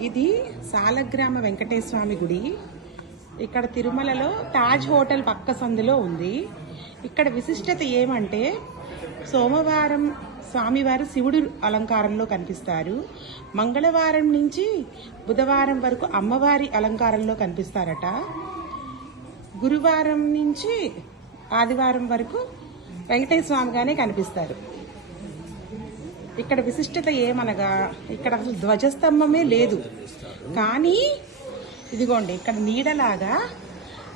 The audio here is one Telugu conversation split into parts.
ఇది సాలగ్రామ వెంకటేశ్వమి గుడి. ఇక్కడ తిరుమలలో తాజ్ హోటల్ పక్క సందులో ఉంది. ఇక్కడ విశిష్టత ఏమంటే సోమవారం స్వామివారు శివుడు అలంకారంలో కనిపిస్తారు. మంగళవారం నుంచి బుధవారం వరకు అమ్మవారి అలంకారంలో కనిపిస్తారట. గురువారం నుంచి ఆదివారం వరకు వెంకటేశ్వర స్వామిగానే కనిపిస్తారు. ఇక్కడ విశిష్టత ఏమనగా ఇక్కడ అసలు ధ్వజస్తంభమే లేదు. కానీ ఇదిగోండి ఇక్కడ నీడలాగా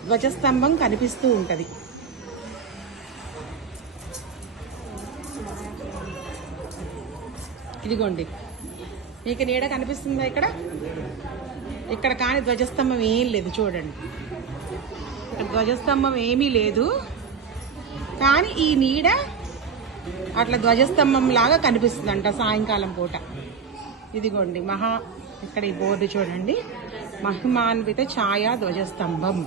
ధ్వజస్తంభం కనిపిస్తూ ఉంటుంది. ఇదిగోండి మీకు నీడ కనిపిస్తుందా ఇక్కడ? ఇక్కడ కానీ ధ్వజస్తంభం ఏం లేదు చూడండి. ఇక్కడ ధ్వజస్తంభం ఏమీ లేదు. కానీ ఈ నీడ అట్లా ధ్వజస్తంభం లాగా కనిపిస్తుందంట సాయంకాలం పూట. ఇదిగోండి మహా ఇక్కడ ఈ బోర్డు చూడండి. మహిమాన్విత ఛాయా ధ్వజస్తంభం.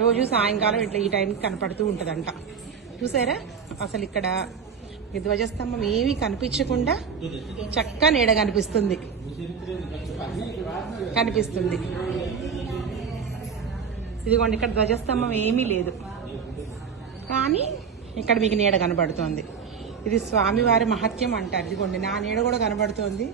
రోజు సాయంకాలం ఇట్లా ఈ టైంకి కనపడుతూ ఉంటుందంట. చూసారా? అసలు ఇక్కడ ఈ ధ్వజస్తంభం ఏమీ కనిపించకుండా చక్క నీడ కనిపిస్తుంది. కనిపిస్తుంది. ఇదిగోండి ఇక్కడ ధ్వజస్తంభం ఏమీ లేదు. కానీ ఇక్కడ మీకు నీడ కనబడుతోంది. ఇది స్వామివారి మహత్యం అంటారు. ఇదిగోండి నా నీడ కూడా కనబడుతోంది.